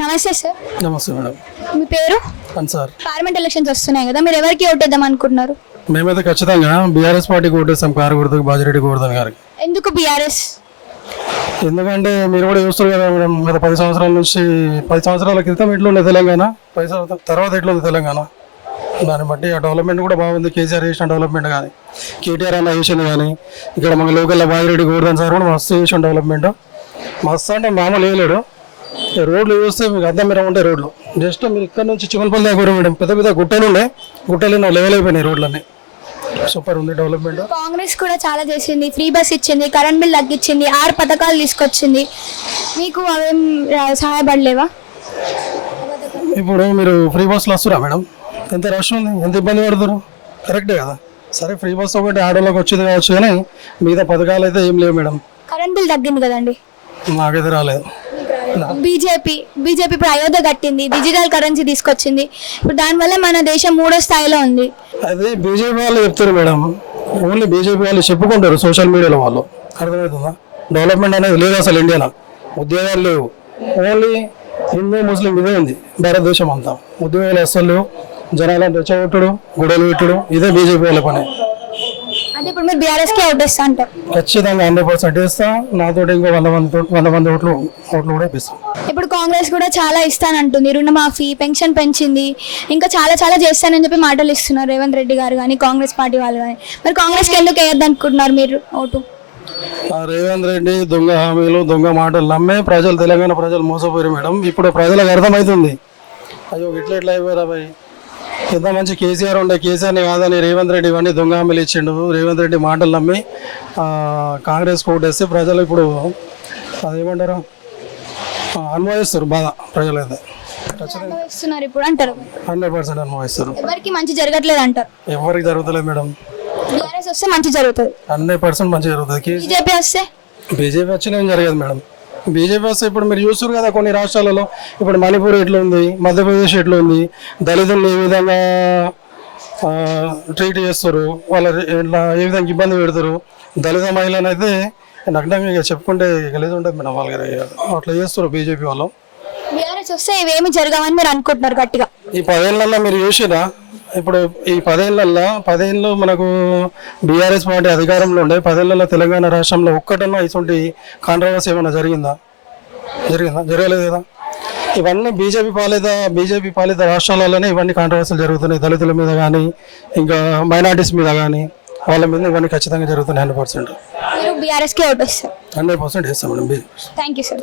నమస్తే సార్. నమస్తే మేడం. మీ పేరు? అన్సార్. పార్లమెంట్ ఎలక్షన్స్ వస్తున్నాయి కదా, మీరు ఎవరికి ఓటేద్దాం అనుకుంటున్నారు? మేమైతే ఖచ్చితంగా బీఆర్ఎస్ పార్టీకి ఓటేస్తాం, కారు గుర్తుకు బాజిరెడ్డి గోవర్ధన్ గారికి. ఎందుకు బీఆర్ఎస్? ఎందుకంటే మీరు కూడా చూస్తారు కదా మేడం, గత 10 సంవత్సరాల నుంచి 10 సంవత్సరాల క్రితం ఎట్లుండే తెలంగాణ, 10 సంవత్సరాల తర్వాత ఎట్లుంది తెలంగాణ, దాన్ని బట్టి ఆ డెవలప్మెంట్ కూడా బాగుంది. కేసీఆర్ చేసిన డెవలప్మెంట్ కానీ, కేటీఆర్ అన్న చేసింది కానీ, ఇక్కడ మన లోకల్లో బాజిరెడ్డి గోవర్ధన్ సార్ కూడా మస్తు చేసిన డెవలప్మెంట్. మస్తు అంటే మామూలు వేయలేడు. రోడ్లు చూస్తే మీకు అర్థం మీద ఉంటాయి రోడ్లు. జస్ట్ మీరు ఇక్కడ నుంచి చిమల్పల్లి దగ్గర మేడం, పెద్ద పెద్ద గుట్టలు ఉన్నాయి, గుట్టలు లెవెల్ అయిపోయినాయి రోడ్లన్నీ. సూపర్ ఉంది డెవలప్మెంట్. కాంగ్రెస్ కూడా చాలా చేసింది, ఫ్రీ బస్ ఇచ్చింది, కరెంట్ బిల్ తగ్గించింది, 6 పథకాలు తీసుకొచ్చింది. మీకు అవేం సహాయపడలేవా? ఇప్పుడు మీరు ఫ్రీ బస్సులు వస్తురా మేడం, ఎంత రష్ ఉంది, ఎంత ఇబ్బంది పడుతున్నారు, కరెక్టే కదా. సరే ఫ్రీ బస్ ఒకటి ఆడోళ్ళకి వచ్చింది కావచ్చు, కానీ మిగతా పథకాలు అయితే ఏం లేవు మేడం. కరెంట్ బిల్ తగ్గింది కదండి. నాకైతే రాలేదు. బీజేపీ ఇప్పుడు అయోధ్య కట్టింది, డిజిటల్ కరెన్సీ తీసుకొచ్చింది. ఇప్పుడు దానివల్ల మన దేశం 3వ స్థాయిలో ఉంది. అదే బీజేపీ వాళ్ళు చెప్తారు మేడం, ఓన్లీ బీజేపీ వాళ్ళు చెప్పుకుంటారు సోషల్ మీడియాలో. వాళ్ళు అర్థమవుతుందా? డెవలప్మెంట్ అనేది లేదు అసలు ఇండియాలో, ఉద్యోగాలు లేవు, ఓన్లీ హిందూ ముస్లిం ఇదే ఉంది భారతదేశం అంతా. ఉద్యోగాలు అస్సలు లేవు, జనాలను రెచ్చగొట్టడు, గొడవలు పెట్టడు, ఇదే బీజేపీ వాళ్ళ పని. అంటే ఇప్పుడు మీరు బీఆర్ఎస్కే ఓటేస్తా అంటారు? ఖచ్చితంగా 100% వేస్తా. నాతో ఇంకో 100 మంది ఓట్లు కూడా ఇప్పిస్తాం. ఇప్పుడు కాంగ్రెస్ కూడా చాలా ఇస్తానంటుంది, రుణమాఫీ, పెన్షన్ పెంచింది, ఇంకా చాలా చేస్తానని చెప్పి మాటలు ఇస్తున్నారు రేవంత్ రెడ్డి గారు కానీ, కాంగ్రెస్ పార్టీ వాళ్ళు కానీ. మరి కాంగ్రెస్కి ఎందుకు వేయద్దు అనుకుంటున్నారు మీరు ఓటు? రేవంత్ రెడ్డి దొంగ హామీలు, దొంగ మాటలు నమ్మే ప్రజలు, తెలంగాణ ప్రజలు మోసపోయారు మేడం. ఇప్పుడు ప్రజలకు అర్థమవుతుంది, అయ్యో ఇట్లా అయిపోయారా భయ్, ఎంత మంచి కేసీఆర్ ఉండే, కేసీఆర్ని కాదని రేవంత్ రెడ్డి ఇవన్నీ దొంగ హామీలు ఇచ్చిండు. రేవంత్ రెడ్డి మాటలు నమ్మి కాంగ్రెస్ ఓటేస్తే ప్రజలు ఇప్పుడు అదేమంటారు, అనుభవిస్తారు బాధ ప్రజలు అయితే. అనుభవిస్తున్నారు ఇప్పుడు అంటారు. 100% అనుభవిస్తారు. ఎవరికి మంచి జరగట్లేదు అంటారు? ఎవరికి జరుగుతలేదు మేడం. బీఆర్ఎస్ వస్తే మంచి జరుగుతుంది, 100% మంచి జరుగుతుంది. బీజేపీ వస్తే? బీజేపీ వచ్చినా ఏం జరగదు మేడం. బీజేపీ వస్తే ఇప్పుడు మీరు చూస్తారు కదా కొన్ని రాష్ట్రాలలో, ఇప్పుడు మణిపూర్ ఎట్లా ఉంది, మధ్యప్రదేశ్ ఎట్లా ఉంది, దళితులను ఏ విధంగా ట్రీట్ చేస్తారు, వాళ్ళ ఏ విధంగా ఇబ్బంది పెడతారు. దళిత మహిళను అయితే నగ్నంగా చెప్పుకుంటే గలీజ్ ఉంటుంది మేడం, వాళ్ళకి అట్లా చేస్తారు బీజేపీ వాళ్ళు. బీఆర్ఎస్ వస్తే ఇవేమి జరగవని మీరు అనుకుంటున్నారు గట్టిగా? ఈ 10 ఏళ్ళల్లో మీరు చూసిరా, ఇప్పుడు ఈ 10 ఏళ్ళు మనకు బీఆర్ఎస్ పార్టీ అధికారంలో ఉండే 10 ఏళ్ళలో తెలంగాణ రాష్ట్రంలో ఒక్కటన్నా ఇటువంటి కాంట్రవర్సీ ఏమైనా జరిగిందా? జరగలేదు కదా. ఇవన్నీ బీజేపీ పాలిత రాష్ట్రాలలోనే ఇవన్నీ కాంట్రవర్సీలు జరుగుతున్నాయి. దళితుల మీద కానీ, ఇంకా మైనార్టీస్ మీద కానీ, వాళ్ళ మీద ఇవన్నీ ఖచ్చితంగా జరుగుతున్నాయి. 100% మీరు బీఆర్ఎస్కి ఓటు వేస్తారు? 100% వేస్తాం మేడం. Thank you sir.